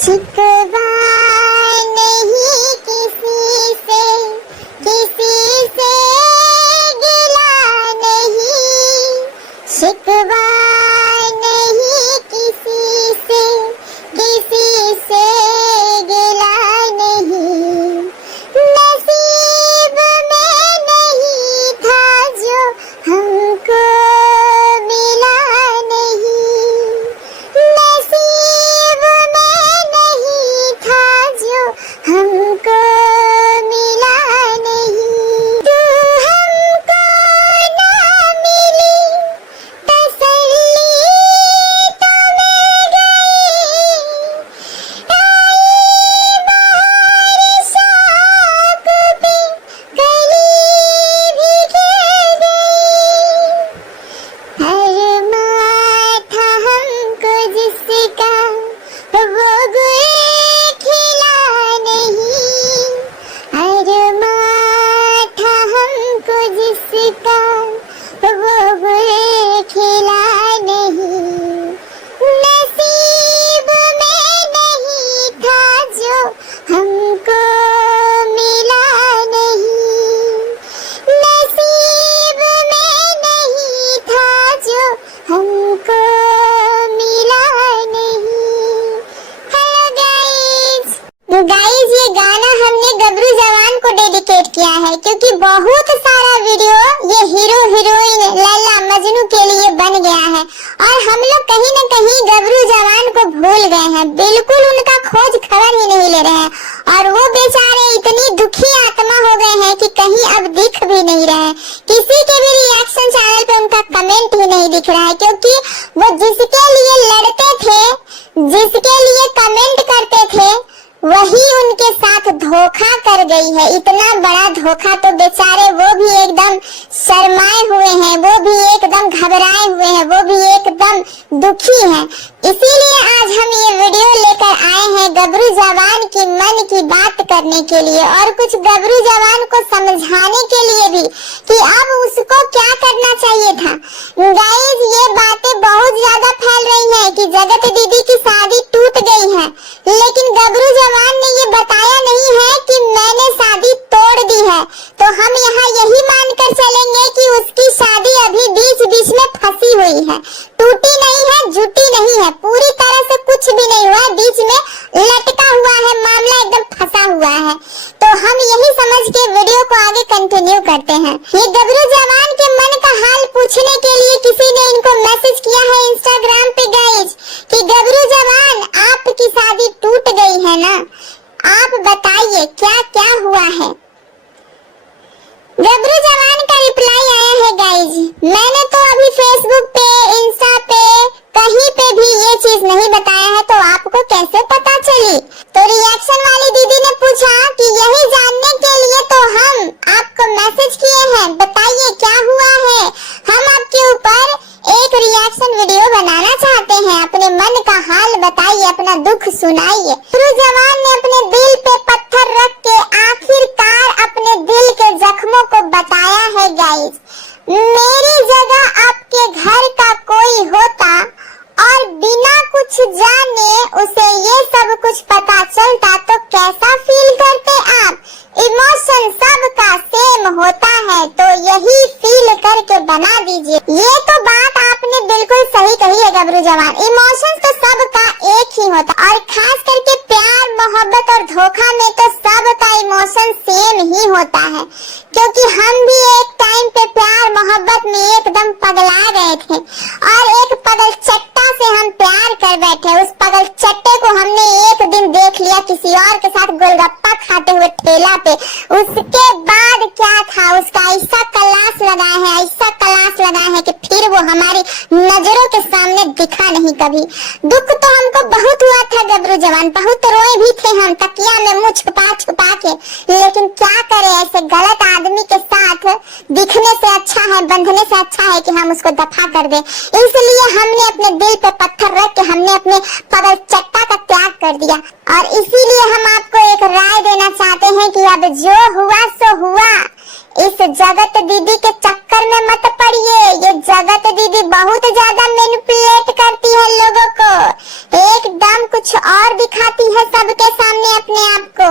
शिकवा नहीं किसी से, किसी से गिला नहीं, शिकवा नहीं किसी से, किसी से गिला नहीं। नसीब में नहीं था जो हमको मिला नहीं, नसीब में नहीं था जो हमको मिला नहीं। तू हमको ना मिली तसल्ली तो मिल गई, आई बहार शौक पे कली भी खिल गई। अरमा था हमको जिसका वो गुल खिला नहीं, अरमा था हमको जिसका वो गुल खिला नहीं। नसीब में नहीं था जो हमको मिला नहीं, नसीब में नहीं था जो हमको मिला नहीं। हेलो गाइस, ये गाना हमने गबरू जवान को डेडिकेट किया है क्योंकि बहुत सारा वीडियो ये हीरो हीरोइन लैला मजनू के लिए बन गया है और हम लोग कहीं न कहीं गबरू जवान को भूल गए हैं, बिल्कुल उनका खोज खबर ही नहीं ले रहे हैं और वो बेचारे इतनी दुखी आत्मा हो गए हैं कि कहीं अब दिख भी नहीं रहे हैं। किसी के भी रिएक्शन चैनल पे उनका कमेंट ही नहीं दिख रहा है क्योंकि वो जिसके लिए लड़ते थे, जिसके लिए कमेंट करते थे, वही उनके साथ धोखा कर गई है। इतना बड़ा धोखा तो बेचारे वो भी एकदम शर्माए हुए हैं, वो भी एकदम घबराए हुए हैं, वो भी एकदम दुखी हैं। इसीलिए आज हम ये वीडियो लेकर आए हैं गबरू जवान की मन की बात करने के लिए और कुछ गबरू जवान को समझाने के लिए भी कि अब उसको क्या करना चाहिए था। गाइस, ये बातें बहुत ज्यादा फैल रही हैं कि जगत दीदी की शादी टूट गई है, लेकिन गबरू जवान ने ये बताया नहीं है कि मैंने शादी तोड़ दी है। तो हम यहाँ यही मानकर चलेंगे कि उसकी शादी अभी बीच बीच में फंसी हुई है, टूटी नहीं है, जुटी नहीं है, पूरी तरह से कुछ भी नहीं हुआ, बीच में लटका हुआ है, मामला एकदम फंसा हुआ है। तो हम यही समझ के वीडियो को आगे कंटिन्यू करते हैं। ये गबरू जवान के मन का हाल पूछने के लिए किसी ने इनको मैसेज किया है इंस्टाग्राम पे गाइस कि गबरू जवान आपकी शादी टूट गई है ना, आप बताइए क्या क्या हुआ है। गबरू जवान का रिप्लाई आया है गाइस, मैंने तो अभी फेसबुक पे, इंस्टा पे, कहीं पे भी ये चीज नहीं बताया है, तो आपको कैसे पता चली। तो रिएक्शन वाली दीदी ने पूछा कि यही जानने के लिए तो हम आपको मैसेज किए हैं, बताइए क्या हुआ है। हम आपके ऊपर एक रिएक्शन वीडियो बनाना चाहते हैं, अपने मन का हाल बताइए, अपना दुख सुनाइए। गबरू जवान ने अपने दिल पे पत्थर रख के आखिरकार अपने दिल के जख्मों को बताया है गाइस। मेरी जगह आपके घर का कोई होता और बिना कुछ जाने उसे ये सब कुछ पता चलता तो कैसा फील करते आप। इमोशन सबका सेम होता है तो यही फील करके बना दीजिए। ये तो बात आपने बिल्कुल सही कही है गबरू जवान, इमोशन तो सबका एक ही होता और खास करके प्यार, मोहब्बत और धोखा में तो सबका इमोशन सेम ही होता है क्योंकि हम भी एक टाइम पे प्यार मोहब्बत में एकदम पगला गए थे और एक पगल चट्टा से हम प्यार कर बैठे। उस पगल चट्टे को हमने एक दिन देख लिया किसी और के साथ गोलगप्पा खाते हुए ठेला पे, उसके बाद क्या था, उसका ऐसा कलास लगा है, ऐसा कलास लगा है कि फिर वो हमारी नजरों के सामने दिखा नहीं कभी। दुख तो हमको बहुत हुआ था गबरू जवान, बहुत रोए भी थे हम तकिया में मुंह छुपा छुपा के, लेकिन क्या करें, ऐसे गलत आदमी के साथ दिखने से अच्छा है, बंधने से अच्छा है कि हम उसको दफा कर दें। इसलिए हमने अपने दिल पे पत्थर रख के हमने अपने पगल चट्टा का त्याग कर दिया और इसीलिए हम आपको एक राय देना चाहते हैं कि अब जो हुआ सो हुआ, इस जगत दीदी के चक्कर में मत पड़िए। ये जगत दीदी बहुत ज्यादा मैनिपुलेट करती है लोगों को, एकदम कुछ और दिखाती है सबके सामने अपने आप को,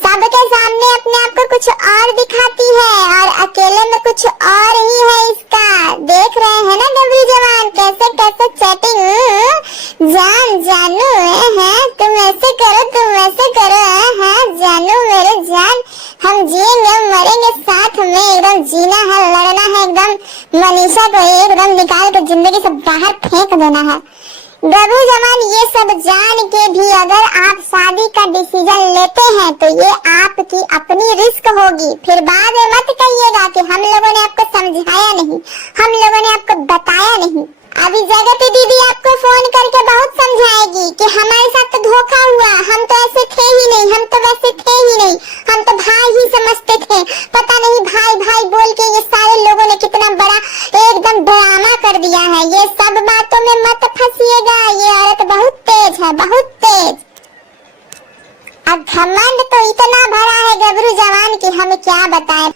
सबके सामने अपने आप को कुछ और दिखाती है और अकेले में कुछ और ही है इसका। देख रहे हैं ना गबरू जवान कैसे कैसे चैटिंग, जान जानू है तुम ऐसे करो तुम ऐसे करो, हाँ जानू मेरे जान हम जिएंगे मरेंगे साथ में, एकदम जीना है लड़ना है, एकदम मनीषा को एकदम निकाल के जिंदगी से बाहर फेंक देना है। गबरू जवान ये सब जान के भी अगर आप शादी का डिसीजन लेते हैं तो ये आपकी अपनी रिस्क होगी। फिर बाद में मत कहिएगा कि हम लोगों ने आपको समझाया नहीं, हम लोगों ने आपको बताया नहीं। अभी जगत दीदी आपको फोन करके बहुत समझाएगी कि हमारे साथ तो धोखा हुआ, हम तो ऐसे थे ही नहीं, हम तो वैसे थे ही नहीं, हम तो भाई ही समझते थे, पता नहीं भाई भाई बोल के ये सारे लोगों ने कितना बड़ा एकदम ड्रामा कर दिया है। ये सब बातों में मत फंसिएगा, ये औरत बहुत तेज है, बहुत तेज। अब घमंड तो इतना भरा है गबरू जवान की हम क्या बताएं।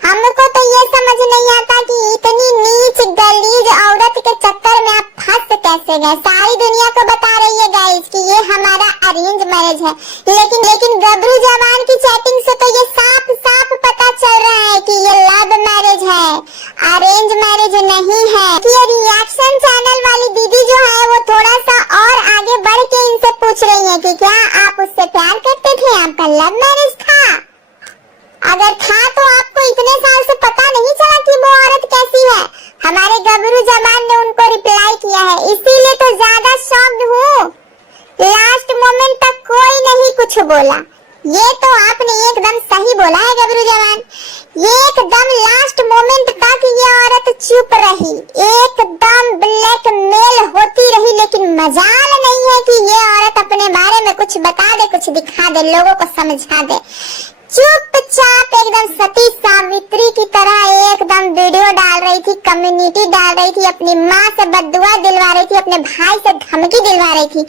हमको तो ये समझ नहीं आता कि इतनी नीच गलीज औरत के चक्कर में आप फंस कैसे गए। सारी दुनिया को बता रही है गाइस कि ये हमारा अरेंज मैरिज है, लेकिन गबरू जवान की चैटिंग से तो ये साफ साफ पता चल रहा है कि ये लव मैरिज है, अरेंज मैरिज नहीं है। ये रिएक्शन चैनल वाली दीदी जो है वो थोड़ा सा और आगे बढ़ के इनसे पूछ रही है कि क्या आप उससे प्यार करते थे, आपका लव मैरिज था? अगर था तो आपको इतने साल से पता नहीं चला कि वो औरत कैसी है? हमारे गबरू जवान ने उनको रिप्लाई किया है, इसीलिए तो ज्यादा शॉक्ड हूँ। लास्ट मोमेंट तक कोई नहीं कुछ बोला, ये तो आपने एकदम सही बोला है गबरू जवान। एकदम लास्ट मोमेंट तक ये औरत चुप रही, एकदम ब्लैकमेल होती रही, लेकिन मजाल नहीं है कि ये औरत अपने बारे में कुछ बता दे, कुछ दिखा दे, लोगों को समझा दे। चुपचाप एकदम सती सावित्री की तरह एकदम वीडियो डाल रही थी, कम्युनिटी डाल रही थी, अपनी माँ से बद्दुआ दिलवा रही थी, अपने भाई से धमकी दिलवा रही थी।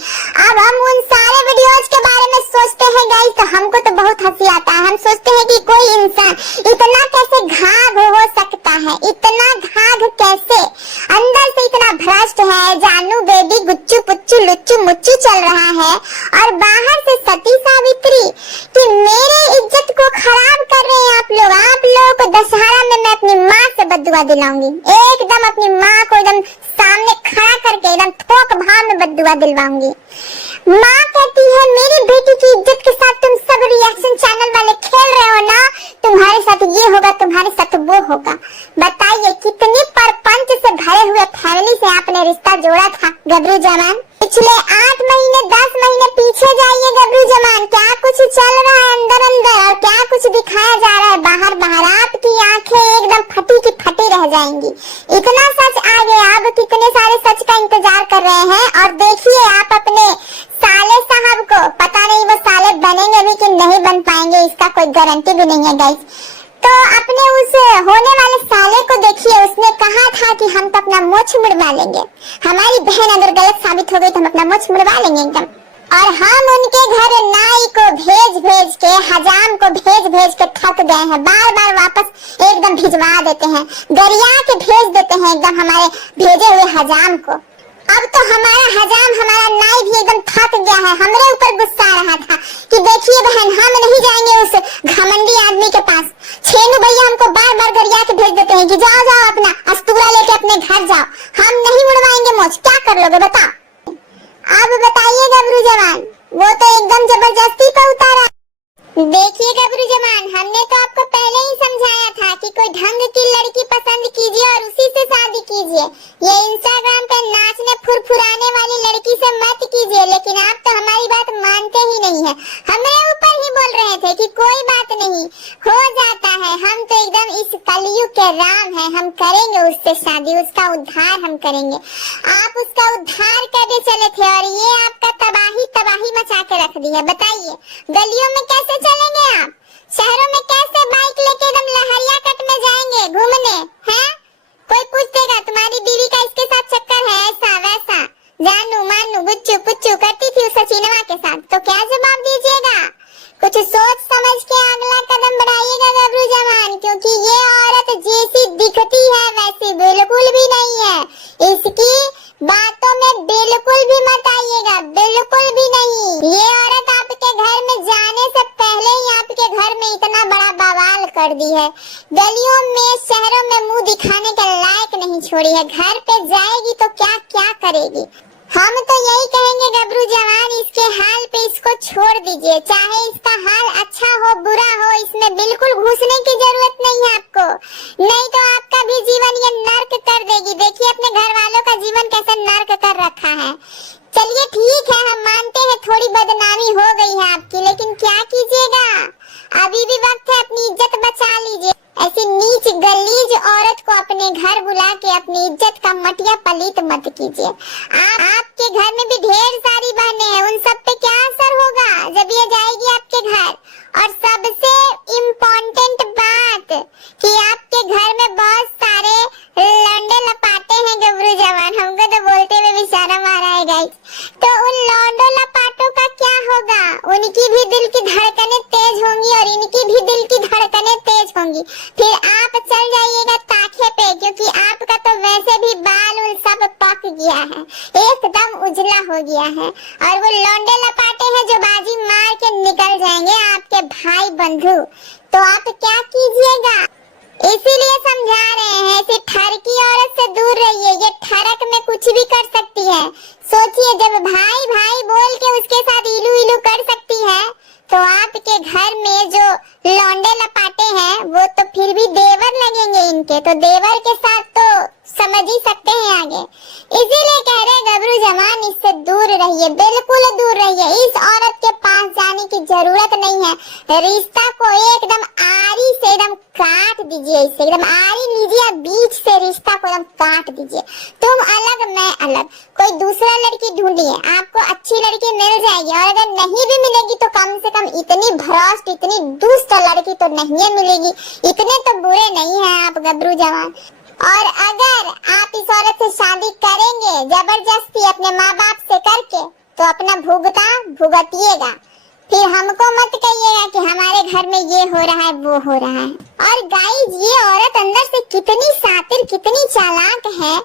अब हम उन सारे वीडियोज के बारे में सोचते हैं गाइस तो हमको तो बहुत हंसी आता है। हम सोचते हैं कि कोई इंसान इतना कैसे घाघ हो सकता है, इतना घाघ कैसे, अंदर से इतना भ्रष्ट है, जानू बेबी गुच्चू पुच्चू लुच्चू मुच्चू चल रहा है, और बाहर से सती सावित्री कि मेरे इज्जत को खराब कर रहे हैं आप लोग। आप लोगों को दशहरा में मैं अपनी माँ से बद्दुआ दिलाऊंगी, एकदम अपनी माँ को एकदम सामने खड़ा करके एकदम थोक भाव में बद्दुआ दिलवाऊंगी। माँ कहती है मेरी बेटी की इज्जत के साथ तुम सब रिएक्शन चैनल वाले खेल रहे हो ना, तुम्हारे साथ ये होगा, तुम्हारे साथ वो होगा। बताइए कितनी परपंच से भरे हुए फैमिली से आपने रिश्ता जोड़ा था गबरू जवान। पिछले 8 महीने 10 महीने पीछे जाइए गबरू जवान, क्या कुछ चल रहा है अंदर अंदर और क्या कुछ दिखाया जा रहा है बाहर बाहर। आपकी आंखें एकदम फटी की फटी रह जाएंगी, इतना सच आ गया। अब कितने सारे सच का इंतजार कर रहे हैं और देखिए आप अपने साले साहब को, पता नहीं वो साले बनेंगे भी कि नहीं बन पाएंगे, इसका कोई गारंटी भी नहीं है गाइस। तो अपने उस होने वाले साले को देखिए, उसने कहा था कि हम तो अपना मोछ मुड़वा लेंगे, हमारी बहन अगर गलत साबित हो गई तो हम अपना मोछ मुड़वा लेंगे एकदम। और हम उनके घर नाई को भेज भेज के, हजाम को भेज भेज के थक गए हैं, बार बार वापस एकदम भिजवा देते हैं, गरिया के भेज देते हैं एकदम हमारे भेजे हुए हजाम को। अब तो हमारा हजाम, हमारा नाई भी एकदम थक गया है, हमरे ऊपर गुस्सा आ रहा था कि देखिए बहन हम नहीं जाएंगे उस घमंडी आदमी के पास। छेनू भैया हमको बार बार गरिया के भेज देते हैं कि जाओ जाओ अपना अस्तूरा लेके अपने घर जाओ, हम नहीं मुड़वाएंगे मोछ, क्या कर लोगे बताओ। अब बताइए गबरू जवान, वो तो एकदम जबरदस्ती पे उतारा। देखिए गबरू जवान, हमने तो आपको पहले ही समझाया था कि कोई ढंग की लड़की पसंद कीजिए और उसी से शादी कीजिए, ये इंस्टाग्राम पे नाचने फुरफुराने वाली लड़की से मत कीजिए। लेकिन आप तो हमारी बात मानते ही नहीं है, हमारे ऊपर ही बोल रहे थे कि कोई बात नहीं हो जाता है, हम तो एकदम इस कलयुग के राम हैं, हम करेंगे उससे शादी, उसका उद्धार हम करेंगे। आप उसका उद्धार करने चले थे और ये आपका तबाही तबाही मचा के रख दी है। बताइए गलियों में कैसे चलेंगे आप, शहरों में कैसे बाइक लेके एकदम लहरिया कट में जाएंगे घूमने हैं? कोई पूछेगा तुम्हारी बीवी का इसके साथ चक्कर है, ऐसा वैसा, जानू मानू गुच्चू पुच्चू करती थी उस सचिनवा के साथ, तो क्या जवाब दीजिएगा? कुछ सोच समझ के अगला कदम बढ़ाइएगा गबरू जवान, क्योंकि घर में इतना बड़ा बवाल कर दी है, गलियों में शहरों में मुंह दिखाने के लायक नहीं छोड़ी है। घर पे जाएगी तो क्या क्या करेगी। हम तो यही कहेंगे गबरू जवान, इसके हाल पे इसको छोड़ दीजिए, चाहे इसका हाल अच्छा हो बुरा हो, इसमें बिल्कुल घुसने की जरूरत नहीं है आपको, नहीं तो आपका भी जीवन ये नर्क कर देगी। देखिए अपने घर वालों का जीवन कैसे नर्क कर रखा है। चलिए ठीक है, हम मानते हैं थोड़ी बदनामी हो गई है आपकी, लेकिन क्या कीजिएगा, अभी भी वक्त है, अपनी इज्जत बचा लीजिए। ऐसी नीच गलीज औरत को अपने घर बुला के अपनी इज्जत का मटिया पलीत मत कीजिए। आपके घर में भी ढेर सारी बहनें हैं, उन सब पे क्या असर होगा जब ये जाएगी आपके घर। और सबसे इम्पोर्टेंट बात कि आपके घर में बहुत सारे लौंडे लपाटे हैं गबरू जवान, हमको तो बोलते हुए भी शर्म आ रहा है गाइस। तो उन लौंडो लपाटों का क्या होगा, उनकी भी दिल की धड़कनें तेज होंगी और इनकी भी दिल की धड़कनें तेज होंगी। फिर आप चल जाइएगा ताखे पे, क्योंकि आपका तो वैसे भी बाल उल सब पक गया है, एकदम उजला हो गया है। और वो लौंडे लपाटे हैं जो बाजी मार के निकल जाएंगे आपके भाई बंधु, तो आप क्या कीजिएगा। इसीलिए समझा रहे हैं, ऐसी ठरकी औरत से दूर रहिए, ये ठरक में कुछ भी कर सकती है। सोचिए जब भाई भाई बोल के उसके साथ इलू इलू कर सकती है, तो आपके घर में जो लौंडे लपाटे हैं वो तो फिर भी देवर लगेंगे इनके, तो देवर के साथ तो समझ ही सकते हैं आगे। इसीलिए कह रहे गबरू जवान, इससे दूर रहिए, बिल्कुल दूर रहिए, इस औरत के पास जाने की जरूरत नहीं है। रिश्ता को एकदम आरी से एकदम काट दीजिए, इसे एकदम आरी लीजिए, बीच से रिश्ता को एकदम काट दीजिए। तुम अलग मैं अलग, कोई दूसरा लड़की ढूंढिए, आपको अच्छी लड़की मिल जाएगी, और अगर नहीं भी मिलेगी तो कम से कम इतनी भ्रष्ट इतनी दुष्ट लड़की तो नहीं मिलेगी, इतने तो बुरे नहीं है आप गबरू जवान। और अगर आप इस औरत से शादी करेंगे जबरदस्ती अपने माँ बाप से करके, तो अपना भुगता भुगतिएगा, फिर हमको मत कहिएगा कि हमारे घर में ये हो रहा है वो हो रहा है। और गाइस ये औरत अंदर से कितनी शातिर कितनी चालाक है,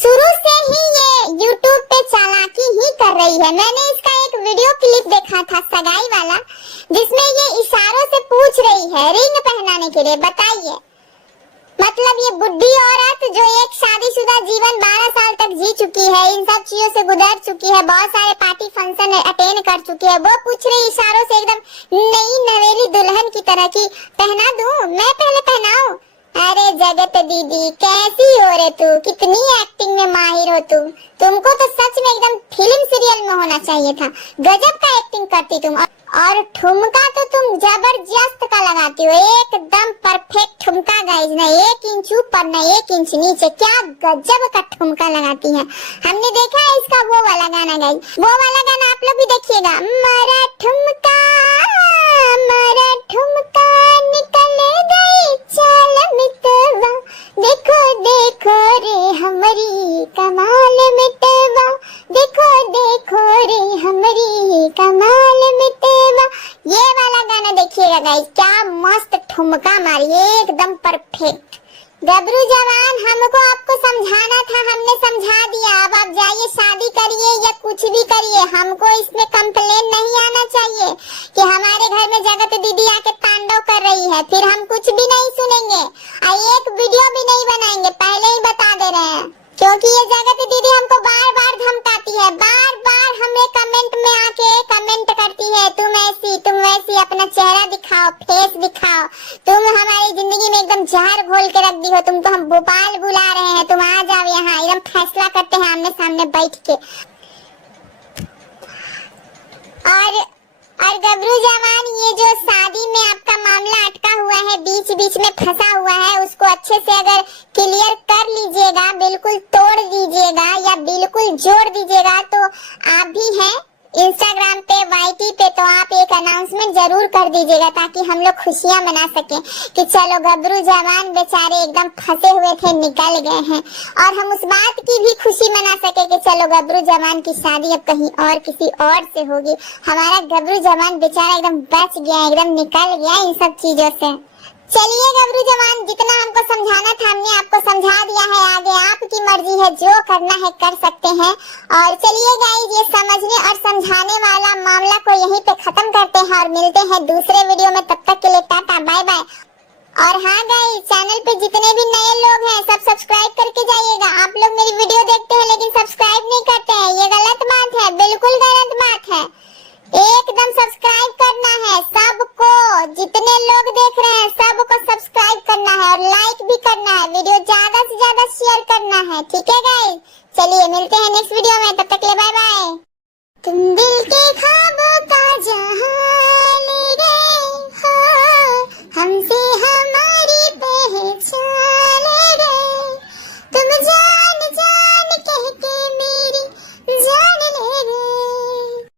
शुरू से ही ये YouTube पे चालाकी ही कर रही है। मैंने इसका एक वीडियो क्लिप देखा था सगाई वाला, जिसमें ये इशारों से पूछ रही है रिंग पहनाने के लिए। बताइए, मतलब ये बुढ़ी औरत जो एक शादीशुदा जीवन 12 साल तक जी चुकी है, इन सब चीजों से गुजर चुकी है, बहुत सारे पार्टी फंक्शन अटेंड कर चुकी है, वो पूछ रही इशारों से एकदम नई नवेली दुल्हन की तरह की पहना दूं, मैं पहले पहनाऊं। अरे जगत दीदी कैसी हो रे तू, कितनी एक्टिंग में माहिर हो तू, तुमको तो सच में एकदम फिल्म सीरियल में होना चाहिए था, गजब का एक्टिंग करती तुम। और ठुमका तो तुम जबरदस्त का लगाती हो, एकदम परफेक्ट ठुमका गाइस, ना 1 इंच ऊपर ना 1 इंच नीचे, क्या गजब का ठुमका लगाती है। हमने देखा है इसका वो वाला गाना गाइस, वो वाला गाना आप लोग भी देखिएगा, मारा ठुमका निकल गई चाल मिटवा, देखो देखो रे हमारी कमाल मिटवा, देखो देखो रे हमारी कमाल मिटवा, ये वाला गाना देखिएगा गाइस, क्या मस्त ठुमका मारी, एकदम परफेक्ट। गबरू जवान हमको आपको समझाना था, हमने समझा दिया, अब आप जाइए शादी करिए या कुछ भी करिए, हमको इसमें कंप्लेन नहीं आना चाहिए कि हमारे घर में जगत दीदी आके तांडव कर रही है, फिर हम कुछ भी नहीं सुनेंगे और एक वीडियो भी नहीं बनाएंगे, पहले ही बता दे रहे हैं, क्योंकि ये जगत दीदी हमको बार बार धमकाती है, बार बार हमें कमेंट में आके कमेंट करती है, तुम ऐसी तुम वैसी, अपना चेहरा दिखाओ, फेस दिखाओ, तुम हमारी जिंदगी में एकदम जहर घोल के रख दी हो, तुमको हम भोपाल बुला रहे हैं, तुम आ जाओ यहाँ, एकदम फैसला करते हैं आमने सामने बैठ के। और गबरू जवान, ये जो शादी में आपका मामला अटका हुआ है, बीच बीच में फंसा हुआ है, उसको अच्छे से अगर क्लियर कर लीजिएगा, बिल्कुल तोड़ दीजिएगा या बिल्कुल जोड़ दीजिएगा, तो आप भी हैं इंस्टाग्राम पे YT पे, तो आप एक अनाउंसमेंट जरूर कर दीजिएगा ताकि हम लोग खुशियां मना सकें कि चलो गबरू जवान बेचारे एकदम फंसे हुए थे निकल गए हैं, और हम उस बात की भी खुशी मना सके कि चलो गबरू जवान की शादी अब कहीं और किसी और से होगी, हमारा गबरू जवान बेचारा एकदम बच गया, एकदम निकल गया इन सब चीजों से। चलिए गबरू जवान, जितना हमको समझाना था हमने आपको समझा दिया है। आगे आपकी मर्जी है, जो करना है कर सकते हैं। और चलिए गाइस, ये समझने और समझाने वाला मामला को यहीं पे खत्म करते हैं और मिलते हैं दूसरे वीडियो में। तब तक के लिए टाटा बाय बाय। और हाँ गाइस, चैनल पे जितने भी नए लोग हैं सब सब्सक्राइब करके जाइएगा। आप लोग मेरी वीडियो देखते हैं लेकिन सब्सक्राइब नहीं करते हैं, ये गलत बात है, बिल्कुल गलत बात है। एकदम सब्सक्राइब करना है सबको, जितने लोग देख रहे हैं सबको सब्सक्राइब करना है और लाइक भी करना है। वीडियो ज्यादा से ज्यादा शेयर करना है, ठीक है गाइस। चलिए मिलते हैं नेक्स्ट वीडियो में, तब तक के लिए बाय बाय। तुम दिल के ख्वाबों का जहां